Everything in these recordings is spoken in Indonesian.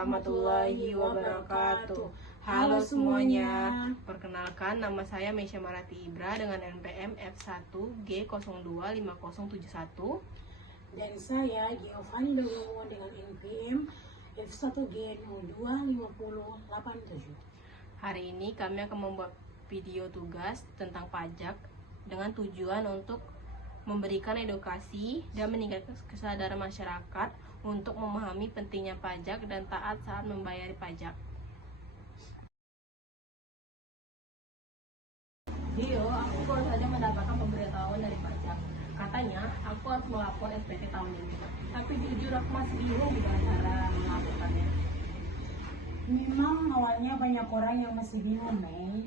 warahmatullahi wabarakatuh. Halo semuanya, perkenalkan nama saya Meisha Marati Ibra dengan NPM F1G025071. Dan saya Giovanni Logomo dengan NPM F1G025087. Hari ini kami akan membuat video tugas tentang pajak dengan tujuan untuk memberikan edukasi dan meningkatkan kesadaran masyarakat untuk memahami pentingnya pajak dan taat saat membayar pajak. Dio, aku baru saja mendapatkan pemberitahuan dari pajak. Katanya, aku harus melapor SPT tahun ini. Tapi jujur aku masih bingung gimana cara melaporkannya. Memang awalnya banyak orang yang masih bingung, Mei.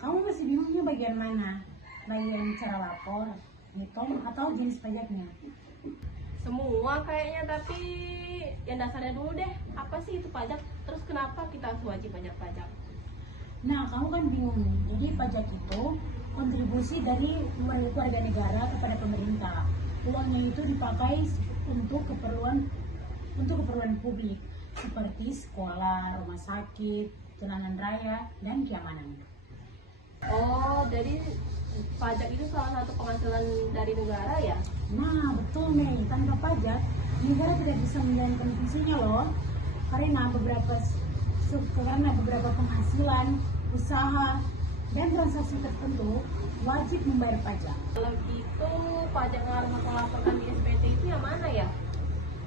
Kamu masih bingungnya bagian mana? Bagian cara lapor, ngitung, atau jenis pajaknya? Semua kayaknya, tapi yang dasarnya dulu deh. Apa sih itu pajak? Terus kenapa kita harus wajib bayar pajak? Nah, kamu kan bingung nih. Jadi pajak itu kontribusi dari warga negara kepada pemerintah. Uangnya itu dipakai untuk keperluan publik seperti sekolah, rumah sakit, jalan raya, dan keamanan. Oh, jadi pajak itu salah satu penghasilan dari negara ya? Nah, betul nih. Tanpa pajak, negara tidak bisa menjalankan fungsinya loh. Karena beberapa penghasilan, usaha, dan transaksi tertentu wajib membayar pajak. Kalau gitu, pajak yang harus aku laporkan di SPT itu yang mana ya?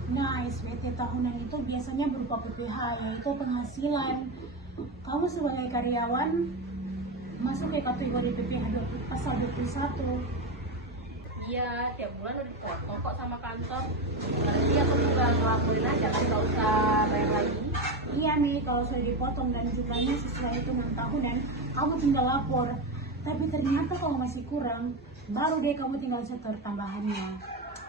Nah, SPT tahunan itu biasanya berupa PPh, yaitu penghasilan. Kamu sebagai karyawan masuk ke kategori PPh pasal 21. Iya, tiap bulan udah dipotong kok sama kantor. Berarti aku tinggal ngelaporin aja kan, nggak usah bayar lagi. Iya nih, kalau sudah dipotong dan jumlahnya sesuai hitungan tahunan, kamu tinggal lapor. Tapi ternyata kalau masih kurang, baru deh kamu tinggal setor tambahannya.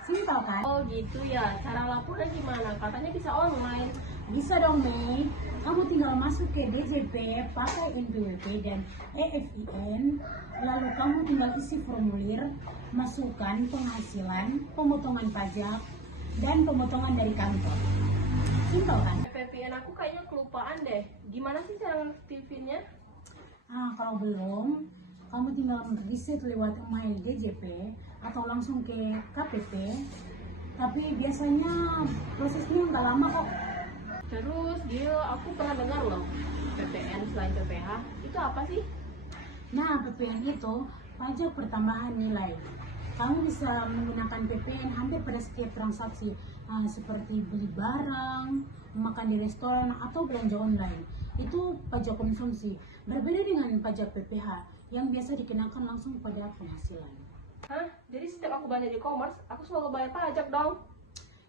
Simpel kan? Oh gitu ya, cara lapornya gimana? Katanya bisa online. Bisa dong, Mei. Kamu tinggal masuk ke DJP, pakai NPWP dan EFIN, lalu kamu tinggal isi formulir, masukkan penghasilan, pemotongan pajak, dan pemotongan dari kantor. Simpel kan? PPN aku kayaknya kelupaan deh. Gimana sih cara ngaktifinnya? Nah, kalau belum, kamu tinggal register lewat email DJP atau langsung ke KPP. Tapi biasanya prosesnya nggak lama kok. Terus dia, aku pernah dengar loh, PPN selain PPh, itu apa sih? Nah, PPN itu pajak pertambahan nilai. Kamu bisa menggunakan PPN hampir pada setiap transaksi, seperti beli barang, makan di restoran, atau belanja online. Itu pajak konsumsi. Berbeda dengan pajak PPh yang biasa dikenakan langsung pada penghasilan. Hah? Jadi setiap aku belanja di e-commerce, aku selalu bayar pajak dong?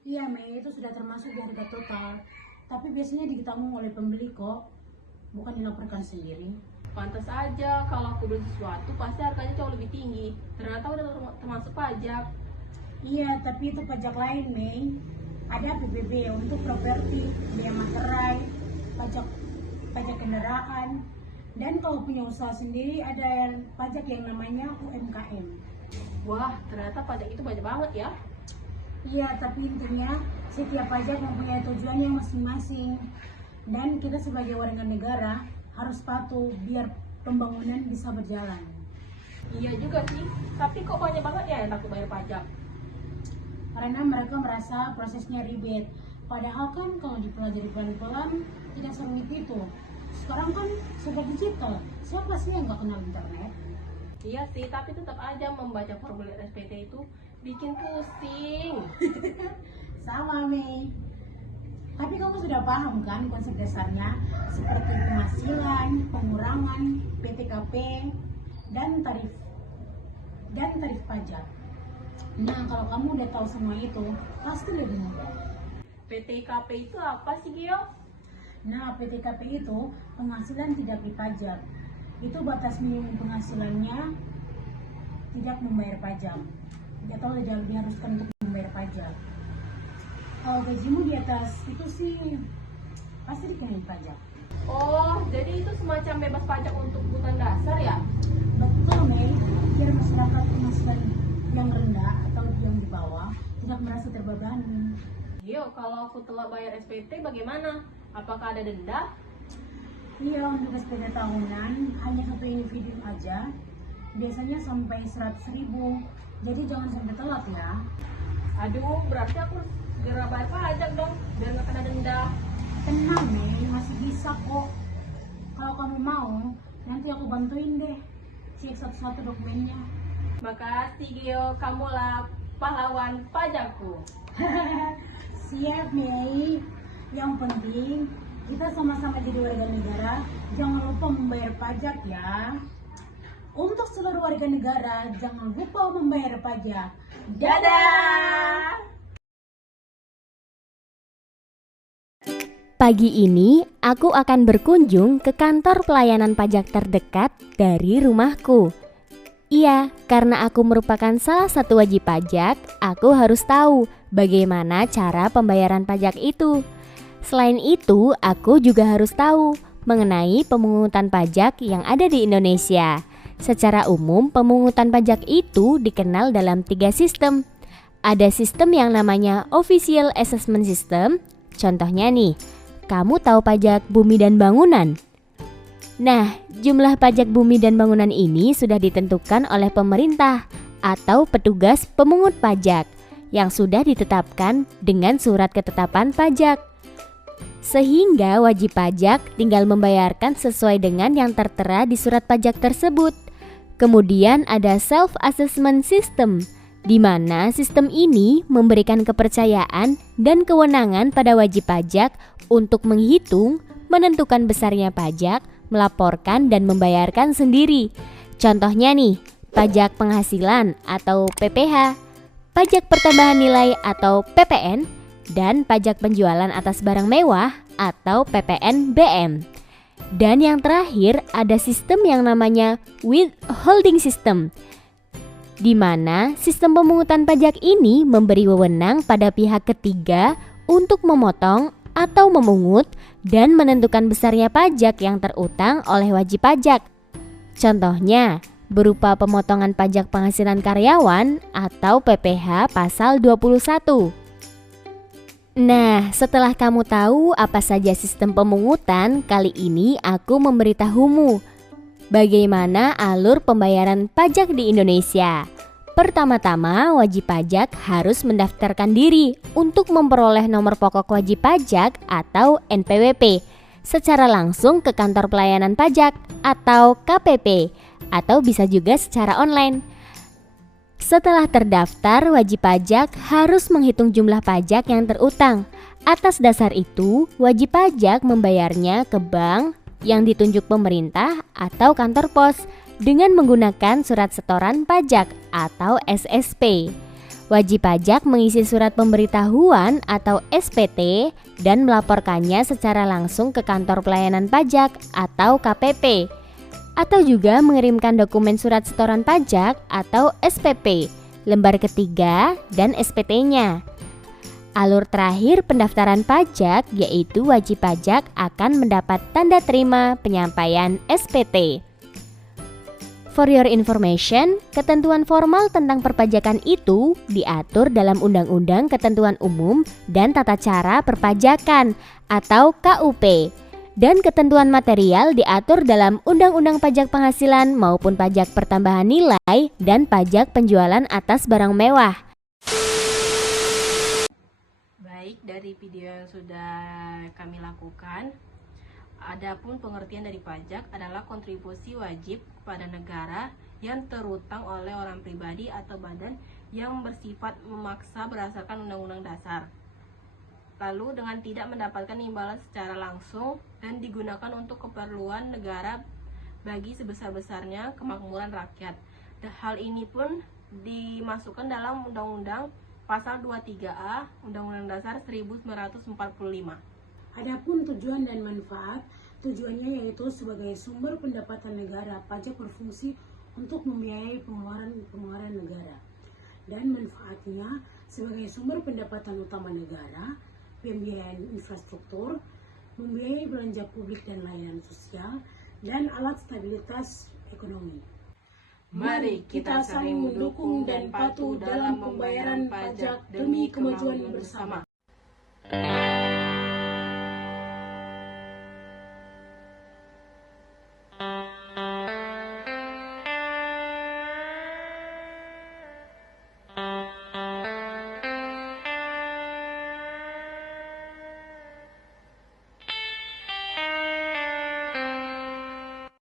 Iya, Mei, itu sudah termasuk di harga total. Tapi biasanya ditanggung oleh pembeli kok, bukan dilaporkan sendiri. Pantas aja kalau aku beli sesuatu pasti harganya jauh lebih tinggi. Ternyata udah termasuk pajak. Iya, tapi itu pajak lain, Mei. Ada PBB untuk properti, biaya materai, pajak kendaraan, dan kalau punya usaha sendiri ada pajak yang namanya UMKM. Wah, ternyata pajak itu banyak banget ya. Iya, tapi intinya setiap pajak mempunyai tujuannya masing-masing. Dan kita sebagai warga negara harus patuh biar pembangunan bisa berjalan. Iya juga sih, tapi kok banyak banget ya yang takut bayar pajak? Karena mereka merasa prosesnya ribet. Padahal kan kalau dipelajari pelan-pelan tidak serumit itu. Sekarang kan sudah digital, siapa sih yang nggak kenal internet? Iya sih, tapi tetap aja membaca formulir SPT itu bikin pusing. Sama, Mei. Tapi kamu sudah paham kan konsep dasarnya seperti penghasilan, pengurangan, PTKP, dan tarif pajak. Nah, kalau kamu udah tahu semua itu, pasti lebih mudah. PTKP itu apa sih, Gio? Nah, PTKP itu penghasilan tidak dipajak. Itu batas minimum penghasilannya tidak membayar pajak. Atau tidak diharuskan untuk membayar pajak. Kalau gajimu di atas itu sih pasti dikenai pajak. Oh, jadi itu semacam bebas pajak untuk kebutuhan dasar ya? Betul, Mei. Biar masyarakat penghasilan yang rendah atau yang di bawah tidak merasa terbebani. Gio, kalau aku telah bayar SPT bagaimana? Apakah ada denda? Iya, untuk SPT tahunan hanya satu individu aja. Biasanya sampai 100.000. Jadi jangan sampai telat ya. Aduh, berarti aku harus segera bayar pajak dong, biar nggak kena denda. Tenang nih, masih bisa kok. Kalau kamu mau, nanti aku bantuin deh cek satu-satu dokumennya. Makasih Gio, kamulah pahlawan pajakku. Siap Mei. Yang penting kita sama-sama jadi warga negara. Jangan lupa membayar pajak ya. Untuk seluruh warga negara, jangan lupa membayar pajak. Dadah! Pagi ini, aku akan berkunjung ke kantor pelayanan pajak terdekat dari rumahku. Iya, karena aku merupakan salah satu wajib pajak, aku harus tahu bagaimana cara pembayaran pajak itu. Selain itu, aku juga harus tahu mengenai pemungutan pajak yang ada di Indonesia. Secara umum, pemungutan pajak itu dikenal dalam 3 sistem. Ada sistem yang namanya Official Assessment System. Contohnya nih, kamu tahu pajak bumi dan bangunan? Nah, jumlah pajak bumi dan bangunan ini sudah ditentukan oleh pemerintah atau petugas pemungut pajak yang sudah ditetapkan dengan surat ketetapan pajak. Sehingga wajib pajak tinggal membayarkan sesuai dengan yang tertera di surat pajak tersebut. Kemudian ada Self-Assessment System, di mana sistem ini memberikan kepercayaan dan kewenangan pada wajib pajak untuk menghitung, menentukan besarnya pajak, melaporkan dan membayarkan sendiri. Contohnya nih, pajak penghasilan atau PPH, pajak pertambahan nilai atau PPN, dan pajak penjualan atas barang mewah atau PPNBM. Dan yang terakhir ada sistem yang namanya Withholding System, di mana sistem pemungutan pajak ini memberi wewenang pada pihak ketiga untuk memotong atau memungut dan menentukan besarnya pajak yang terutang oleh wajib pajak. Contohnya, berupa pemotongan pajak penghasilan karyawan atau PPH pasal 21. Nah, setelah kamu tahu apa saja sistem pemungutan, kali ini aku memberitahumu bagaimana alur pembayaran pajak di Indonesia. Pertama-tama, wajib pajak harus mendaftarkan diri untuk memperoleh nomor pokok wajib pajak atau NPWP secara langsung ke kantor pelayanan pajak atau KPP, atau bisa juga secara online. Setelah terdaftar, wajib pajak harus menghitung jumlah pajak yang terutang. Atas dasar itu, wajib pajak membayarnya ke bank yang ditunjuk pemerintah atau kantor pos dengan menggunakan surat setoran pajak atau SSP. Wajib pajak mengisi surat pemberitahuan atau SPT dan melaporkannya secara langsung ke kantor pelayanan pajak atau KPP, atau juga mengirimkan dokumen surat setoran pajak atau SPP, lembar ketiga, dan SPT-nya. Alur terakhir pendaftaran pajak yaitu wajib pajak akan mendapat tanda terima penyampaian SPT. For your information, ketentuan formal tentang perpajakan itu diatur dalam Undang-Undang Ketentuan Umum dan Tata Cara Perpajakan atau KUP. Dan ketentuan material diatur dalam Undang-Undang Pajak Penghasilan maupun Pajak Pertambahan Nilai dan Pajak Penjualan atas Barang Mewah. Baik, dari video yang sudah kami lakukan, adapun pengertian dari pajak adalah kontribusi wajib kepada negara yang terutang oleh orang pribadi atau badan yang bersifat memaksa berdasarkan Undang-Undang Dasar, lalu dengan tidak mendapatkan imbalan secara langsung dan digunakan untuk keperluan negara bagi sebesar-besarnya kemakmuran rakyat. Dan hal ini pun dimasukkan dalam Undang-Undang Pasal 23A Undang-Undang Dasar 1945. Adapun tujuan dan manfaat, tujuannya yaitu sebagai sumber pendapatan negara, pajak berfungsi untuk membiayai pengeluaran negara. Dan manfaatnya sebagai sumber pendapatan utama negara, pembiayaan infrastruktur, membiayai belanja publik dan layanan sosial, dan alat stabilitas ekonomi. Mari kita saling mendukung dan patuh dalam pembayaran pajak demi kemajuan bersama.